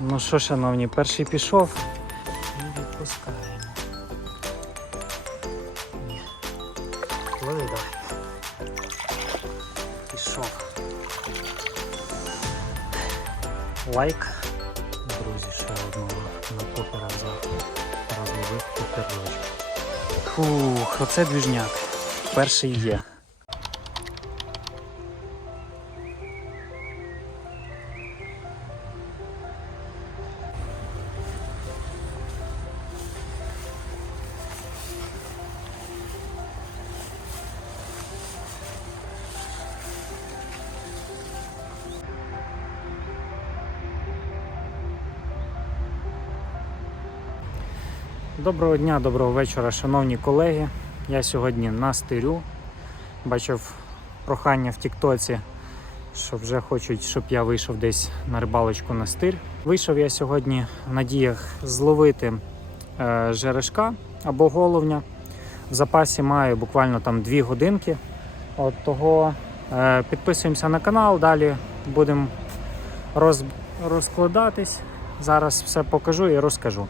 Ну що, шановні, перший пішов і відпускаємо. Ні. Пливи давай. Пішов. Лайк. Друзі, ще одного на попера взяв. Розловив попередочку. Фух, оце двіжняк. Перший є. Доброго дня, доброго вечора, шановні колеги. Я сьогодні на стирю. Бачив прохання в Тіктоці, що вже хочуть, щоб я вийшов десь на рибалочку на стир. Вийшов я сьогодні в надіях зловити е, жерешка або головня. В запасі маю буквально там 2 годинки. От того е, підписуємося на канал, далі будемо роз, розкладатись. Зараз все покажу і розкажу.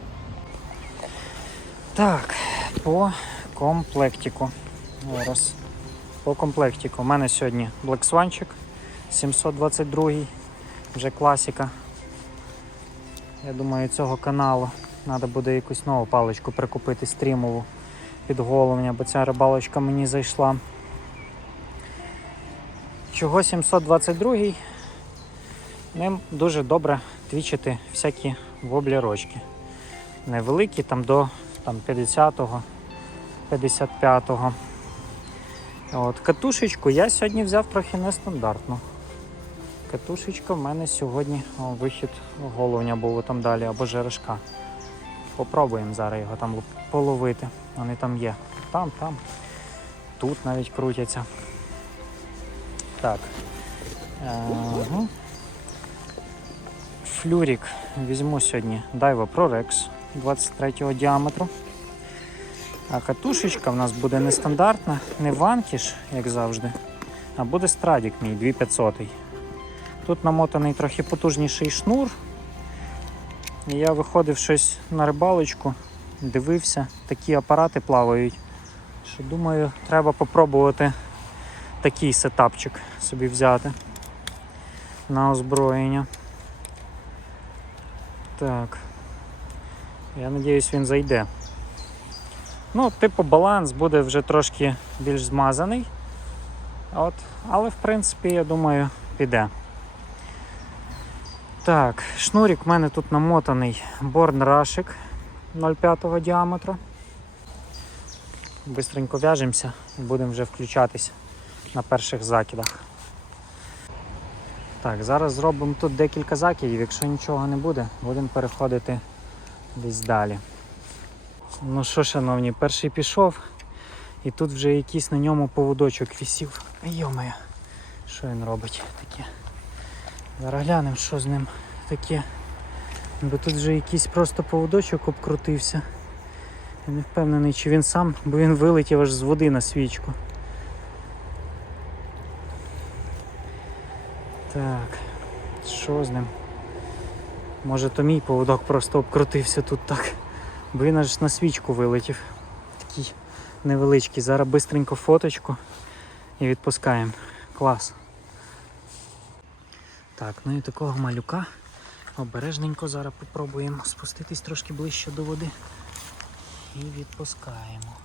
Так, по комплектику. Зараз. По комплектику. У мене сьогодні Black Swanчик 722 вже класика. Я думаю, цього каналу треба буде якусь нову паличку прикупити стрімову під головня, бо ця рибалочка мені зайшла. Чого 722 Ним дуже добре твічити всякі воблерочки. Невеликі, там до там 50-го, 55-го. От, катушечку я сьогодні взяв трохи нестандартно. Катушечка в мене сьогодні о, вихід головня був там далі або жерешка. Попробуємо зараз його там половити. Вони там є. Там, там. Тут навіть крутяться. Так. Флюрік візьму сьогодні Daiwa ProRex 23 діаметру. А катушечка в нас буде нестандартна, не ванкіш, як завжди, а буде страдік мій 2500. Тут намотаний трохи потужніший шнур. І я виходив щось на рибалочку, дивився, такі апарати плавають. Що думаю, треба попробувати такий сетапчик собі взяти на озброєння. Так. Я сподіваюся, він зайде. Ну, типу, баланс буде вже трошки більш змазаний. От, але в принципі, я думаю, піде. Так, шнурик в мене тут намотаний Born Rashik 0,5 діаметру. Бистренько в'яжемося і будемо вже включатись на перших закидах. Так, зараз зробимо тут декілька закидів, якщо нічого не буде, будемо переходити десь далі. Ну що, шановні, перший пішов, і тут вже якийсь на ньому поводочок висів. Йомає, що він робить таке? Зараз глянемо, що з ним таке. Бо тут вже якийсь просто поводочок обкрутився. Я не впевнений, чи він сам, бо він вилетів аж з води на свічку. Так, що з ним? Може то мій поводок просто обкрутився тут так. Бо він аж на свічку вилетів. Такий невеличкий. Зараз бистренько фоточку і відпускаємо. Клас. Так, ну і такого малюка обережненько зараз попробуємо спуститись трошки ближче до води. І відпускаємо.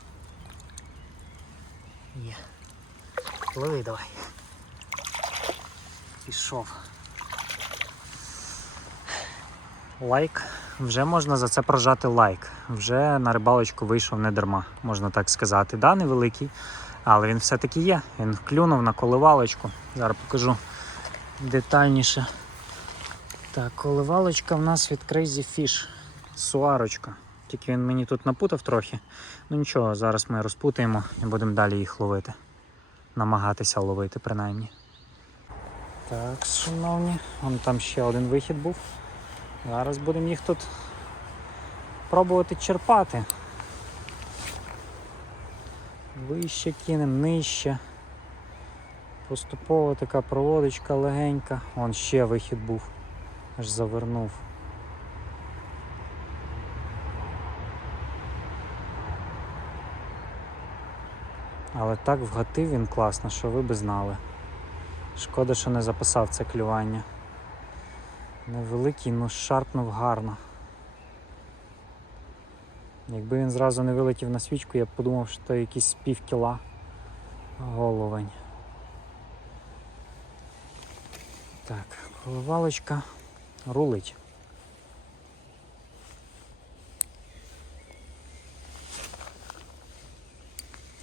Є. Пливи давай. Пішов. Лайк. Вже можна за це прожати лайк. Вже на рибалочку вийшов не дарма, можна так сказати. Да, невеликий, але він все-таки є. Він клюнув на коливалочку. Зараз покажу детальніше. Так, коливалочка в нас від Crazy Fish. Суарочка. Тільки він мені тут напутав трохи. Ну нічого, зараз ми розпутаємо і будемо далі їх ловити. Намагатися ловити принаймні. Так, шановні, вон там ще один вихід був. Зараз будемо їх тут пробувати черпати. Вище кинемо, нижче. Поступово така проводочка легенька. Вон ще вихід був, аж завернув. Але так вгатив він класно, що ви би знали. Шкода, що не записав це клювання. Невеликий, ну шарпнув гарно. Якби він зразу не вилетів на свічку, я б подумав, що це якісь пів кіла головень. Так, коливалочка рулить.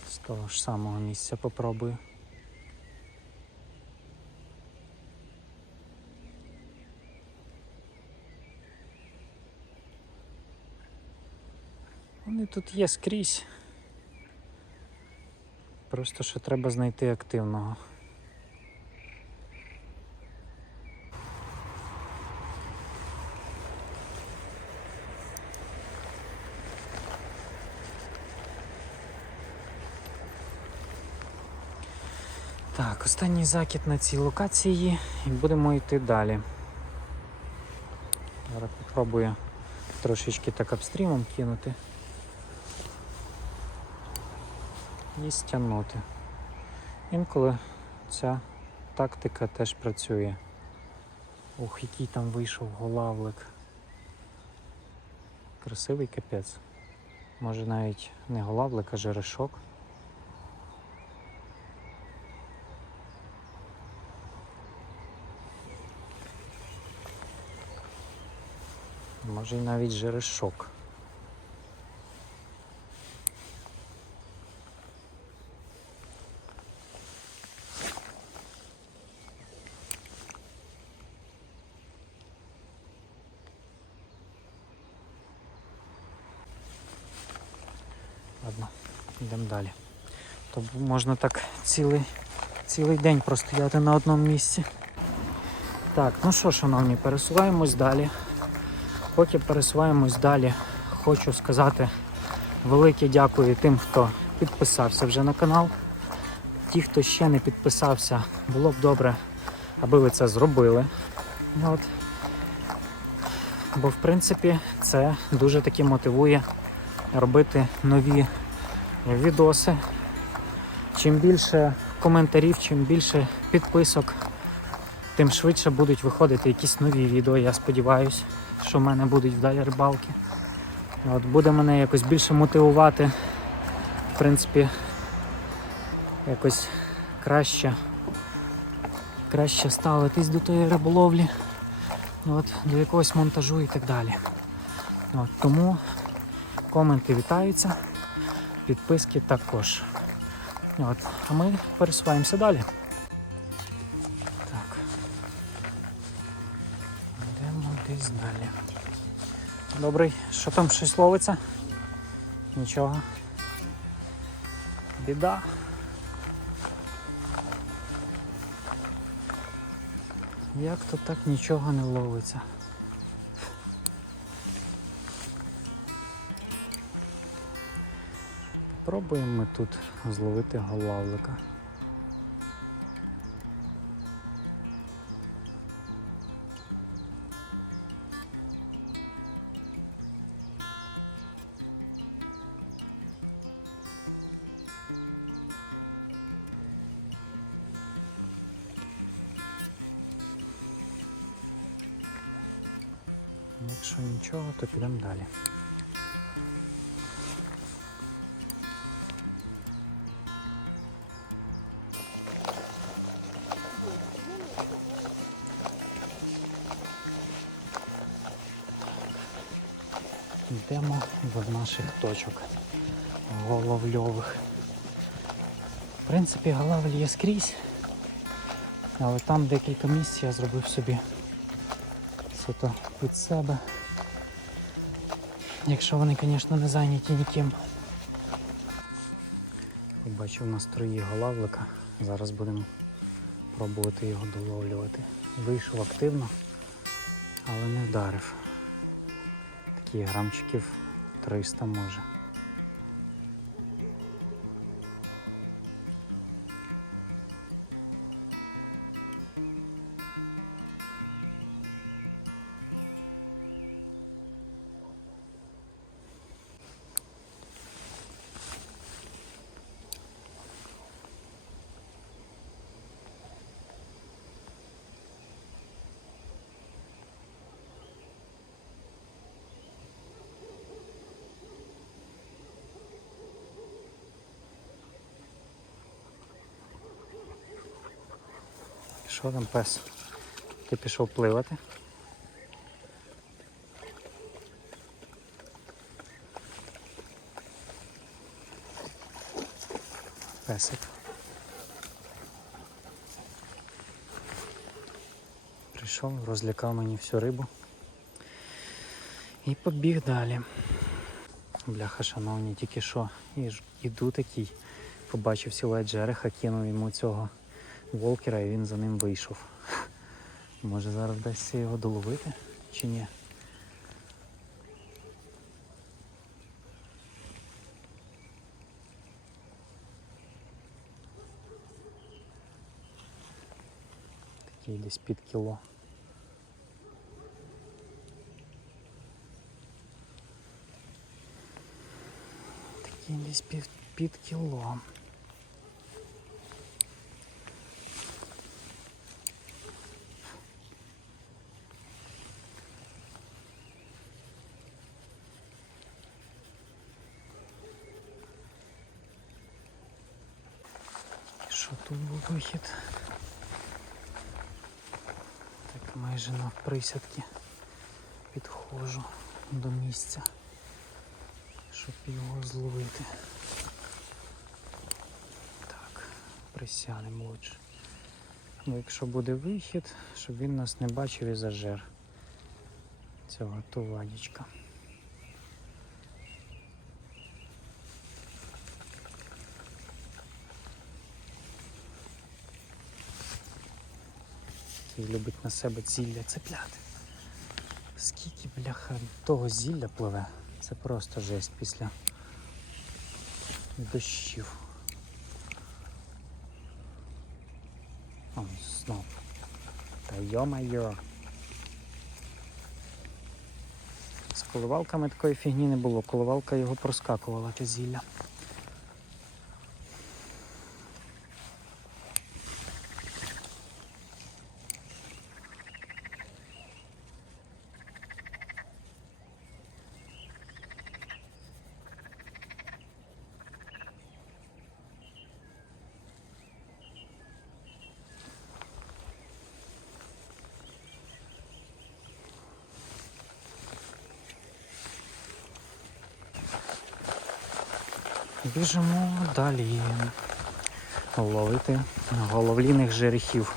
З того ж самого місця попробую. Вони тут є скрізь. Просто що треба знайти активного. Так, останній закид на цій локації і будемо йти далі. Зараз попробую трошечки так обстрімом кинути і стягнути. Інколи ця тактика теж працює. Ух, який там вийшов голавлик. Красивий капець. Може навіть не голавлик, а жерешок. Може й навіть жерешок. Ладно, йдемо далі. То можна так цілий, цілий день простояти на одному місці. Так, ну що, шановні, пересуваємось далі. Поки пересуваємось далі, хочу сказати велике дякую тим, хто підписався вже на канал. Ті, хто ще не підписався, було б добре, аби ви це зробили. От. Бо в принципі це дуже таки мотивує робити нові відоси. Чим більше коментарів, чим більше підписок, тим швидше будуть виходити якісь нові відео, я сподіваюся що в мене будуть вдалі рибалки. От Буде мене якось більше мотивувати, в принципі, якось краще краще ставитись до тої риболовлі, от, до якогось монтажу і так далі. От, Тому коменти вітаються, підписки також. От, А ми пересуваємося далі. Так. Йдемо десь далі. Добрий, що там щось ловиться? Нічого. Біда. Як то так нічого не ловиться? Пробуємо ми тут зловити голавлика. Якщо нічого, то підемо далі. Наших точок головльових. В принципі, головль є скрізь, але там декілька місць я зробив собі суто під себе. Якщо вони, звісно, не зайняті ніким. Побачив на строї голавлика. Зараз будемо пробувати його доловлювати. Вийшов активно, але не вдарив. Такі грамчиків 300 може. Що там пес? Ти пішов пливати? Песик. Прийшов, розлякав мені всю рибу. І побіг далі. Бляха, шановні, тільки що. Іду такий. Побачив силует жереха, кинув йому цього волкера і він за ним вийшов. Може зараз вдасться його доловити чи ні? Такий десь під кіло. Такий десь під, під кіло. Що тут був вихід? Так майже на присядки підходжу до місця, щоб його зловити. Так, присядемо лучше. Ну, якщо буде вихід, щоб він нас не бачив і зажер цього тувадічка. Який любить на себе зілля цепляти. Скільки, бляха, того зілля пливе, це просто жесть після дощів. О, знов. Та йо-майо. З коливалками такої фігні не було. Коливалка його проскакувала, те зілля. Біжимо далі. Ловити головліних жерехів.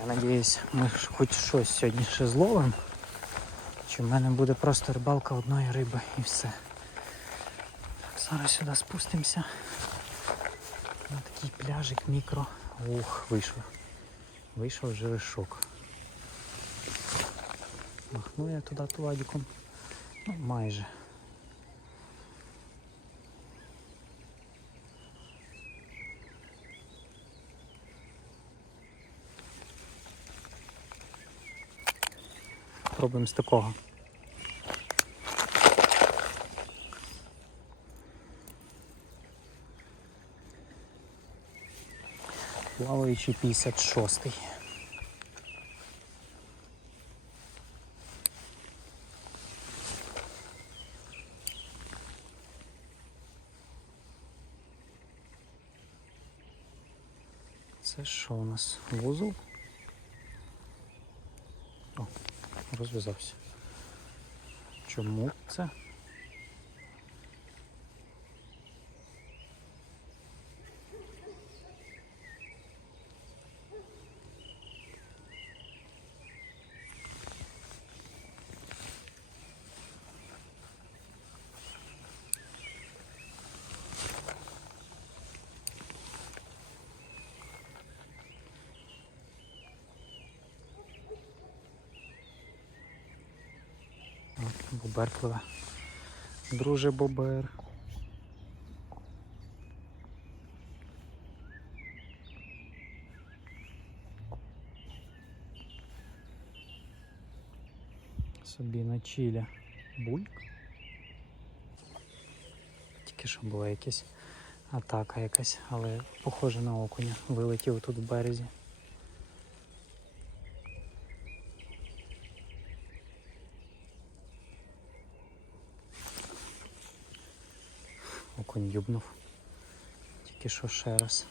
Я надіюсь, ми хоч щось сьогодні ще зловимо. Чи в мене буде просто рибалка одної риби і все. Так, зараз сюди спустимося. На такий пляжик мікро. Ух, вийшов. Вийшов жерешок. Махну я туди туладіком. Ну, майже. Пробуємо з такого. Плаваючий 56-й. Це що у нас? Вузол? О, розв'язався. Чому це? От, Бобер. Друже бобер. Собі на чілі. Бульк. Тільки що була якась атака якась, але похоже на окуня. Вилетів тут в березі. Окунь юбнув. Тільки що ще раз.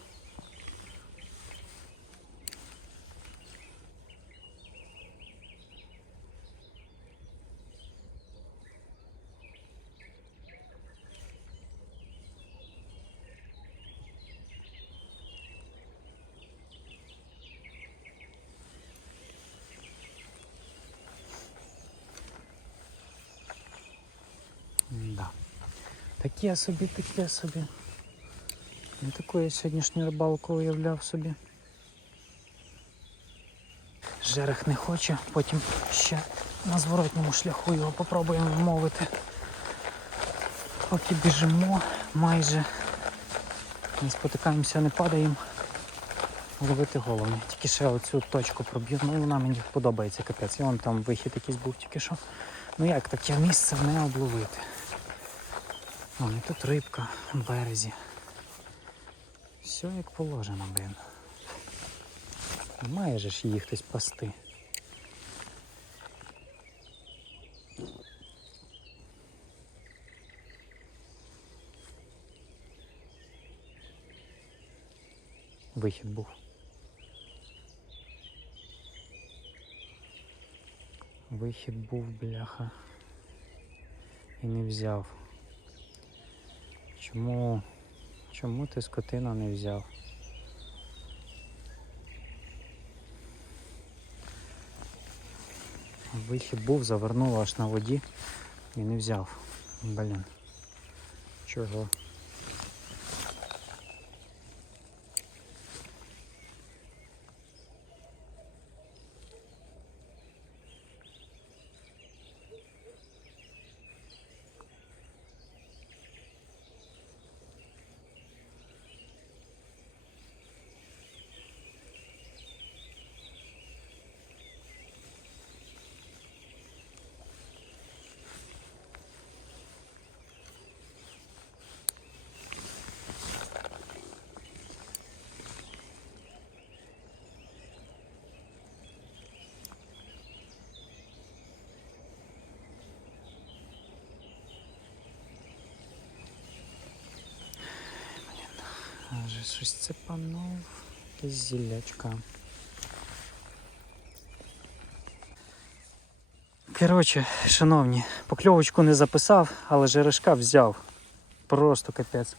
Таке собі, таке собі. Не таку я сьогоднішню рибалку уявляв собі. Жерех не хоче, потім ще на зворотньому шляху його попробуємо вмовити. Поки біжимо, майже не спотикаємося, не падаємо. Ловити головне. Тільки ще оцю точку проб'ю. Ну вона мені подобається капець. І вон там вихід якийсь був тільки що. Ну як таке місце в не обловити? О, і тут рибка в березі. Все як положено, блин. Має же ж її хтось пасти. Вихід був. Вихід був, бляха. І не взяв. Чому? Чому ти скотину не взяв? Вихід був, завернув аж на воді і не взяв. Блін. Чого? Аже щось цепанув. Якесь зіллячка. Коротше, шановні, покльовочку не записав, але жерешка взяв. Просто капець.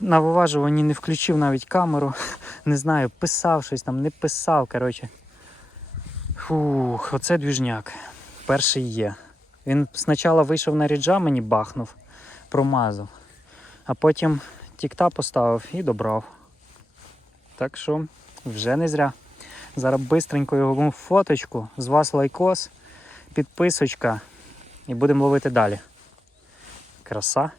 На виважуванні не включив навіть камеру. Не знаю, писав щось там, не писав. Коротше. Фух, оце двіжняк. Перший є. Він спочатку вийшов на ріджа, мені бахнув, промазав. А потім тікта поставив і добрав. Так що вже не зря. Зараз бистренько його фоточку, з вас лайкос, підписочка і будемо ловити далі. Краса.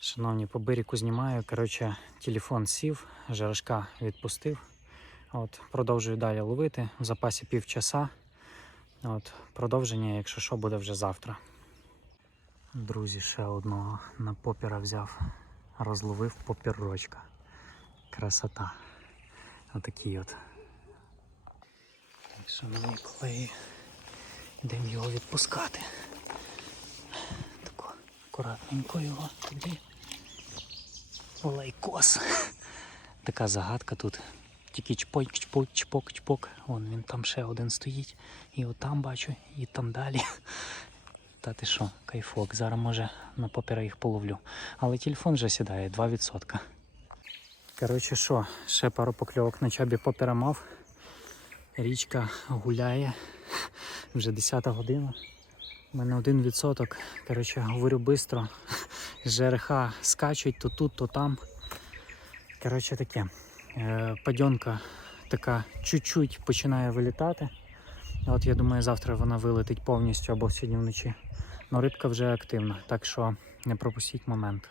Шановні, по берегу знімаю. Коротше, телефон сів, жарашка відпустив. От, продовжую далі ловити. В запасі півчаса. От, продовження, якщо що, буде вже завтра. Друзі, ще одного на попіра взяв. Розловив попірочка. Красота. Отакий от. Так, шановні колеги, йдемо його відпускати. Тако акуратненько його туди. Лайкос. Така загадка тут. Тільки чпок, чпок, чпок, чпок. Вон він там ще один стоїть. І отам бачу, і там далі. Та ти що, кайфок, зараз може на попіра їх половлю. Але телефон вже сідає 2%. Коротше що, ще пару покльовок на чабі попіра мав. Річка гуляє. Вже 10 година. У мене 1%. Коротше, говорю швидко. Жереха скачуть то тут, то там. Коротше таке. Е, Падьонка така чуть-чуть починає вилітати. От я думаю, завтра вона вилетить повністю або сьогодні вночі. Но рибка вже активна, так що не пропустіть момент.